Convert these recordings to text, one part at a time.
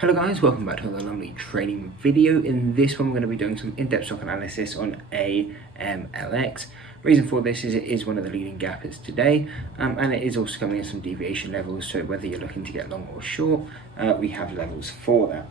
Hello guys, welcome back to another lovely trading video. In this one we're going to be doing some in-depth stock analysis on AMLX. Reason for this is it is one of the leading gappers today, and it is also coming in some deviation levels, so whether you're looking to get long or short, we have levels for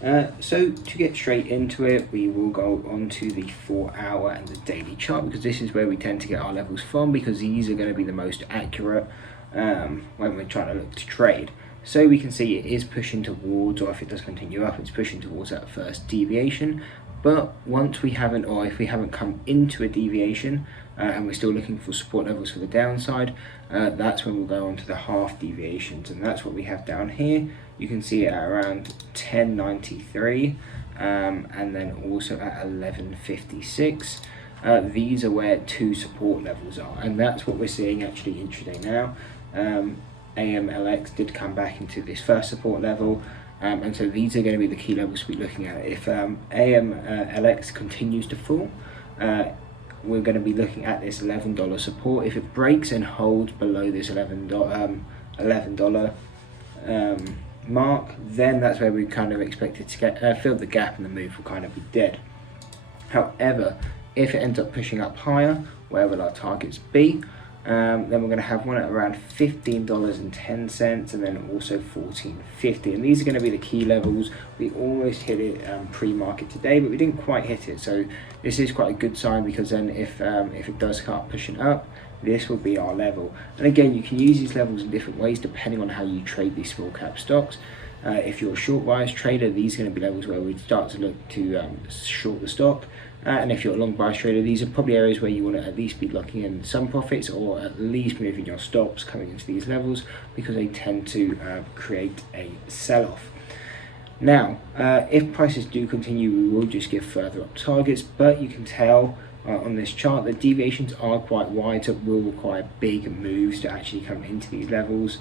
that. So to get straight into it, we will go on to the 4-hour and the daily chart, because this is where we tend to get our levels from, because these are going to be the most accurate when we're trying to look to trade. So we can see it is pushing towards, or if it does continue up, it's pushing towards that first deviation. But once we haven't, or if we haven't come into a deviation and we're still looking for support levels for the downside, that's when we'll go on to the half deviations, and that's what we have down here. You can see it at around 1093 and then also at 1156. These are where two support levels are, and that's what we're seeing actually intraday now. AMLX did come back into this first support level, and so these are going to be the key levels to be looking at. If AMLX continues to fall, we're going to be looking at this $11 support. If it breaks and holds below this $11 mark, then that's where we kind of expect it to get fill the gap, and the move will kind of be dead. However, if it ends up pushing up higher, where will our targets be? Then we're going to have one at around $15.10, and then also $14.50, and these are going to be the key levels. We almost hit it pre-market today, but we didn't quite hit it, so this is quite a good sign, because then if it does start pushing up, this will be our level. And again, you can use these levels in different ways depending on how you trade these small cap stocks. If you're a short bias trader, these are going to be levels where we'd start to look to short the stock. And if you're a long bias trader, these are probably areas where you want to at least be locking in some profits, or at least moving your stops coming into these levels, because they tend to create a sell-off. Now, if prices do continue, we will just give further up targets, but you can tell on this chart that deviations are quite wide, so it will require big moves to actually come into these levels.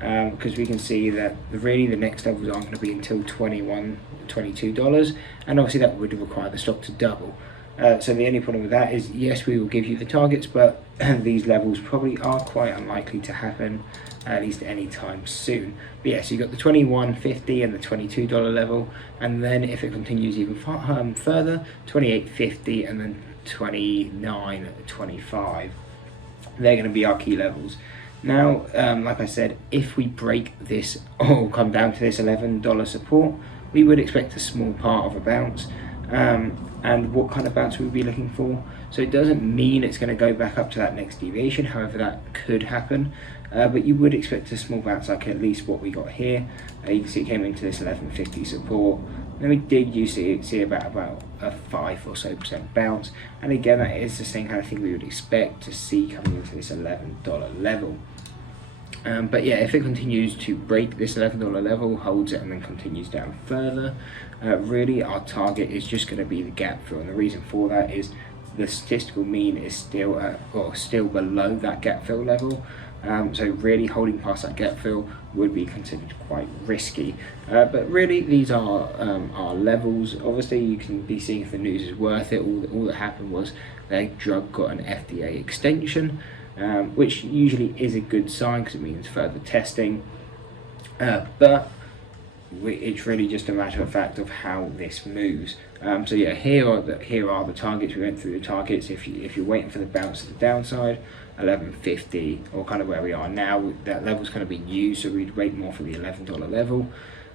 Because we can see that really the next levels aren't going to be until $21, $22, and obviously that would require the stock to double. So the only problem with that is, yes, we will give you the targets, but these levels probably are quite unlikely to happen, at least anytime soon. But yeah, so you've got the $21.50 and the $22 level, and then if it continues even further, $28.50 and then $29.25. They're going to be our key levels. Now, like I said, if we break this or come down to this $11 support, we would expect a small part of a bounce. And what kind of bounce we'll be looking for? So it doesn't mean it's going to go back up to that next deviation, however that could happen. But you would expect a small bounce, like at least what we got here. You can see it came into this 1150 support. Then we did see about a 5% or so bounce, and again that is the same kind of thing we would expect to see coming into this $11 level. But yeah, if it continues to break this $11 level, holds it, and then continues down further, really our target is just going to be the gap fill, and the reason for that is the statistical mean is still below that gap fill level. So really holding past that gap fill would be considered quite risky. But really these are our levels. Obviously you can be seeing if the news is worth it. All that happened was their drug got an FDA extension, which usually is a good sign because it means further testing. But it's really just a matter of fact of how this moves. So yeah, here are the targets. We went through the targets. If you're waiting for the bounce to the downside, 1150, or kind of where we are now, that level's kind of been used, so we'd wait more for the $11 level.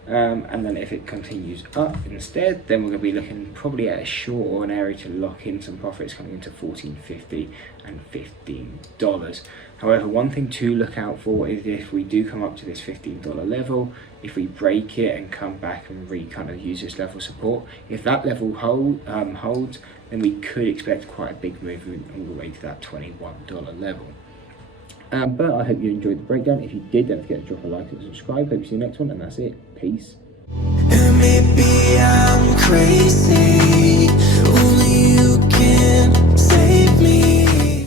And then if it continues up instead, then we're going to be looking probably at a short or an area to lock in some profits coming into $14.50 and $15. However, one thing to look out for is if we do come up to this $15 level, if we break it and come back and kind of use this level support, if that level holds, then we could expect quite a big movement all the way to that $21 level. But I hope you enjoyed the breakdown. If you did, don't forget to drop a like and subscribe. Hope you see you next one, and that's it. Peace. And maybe I'm crazy, only you can save me.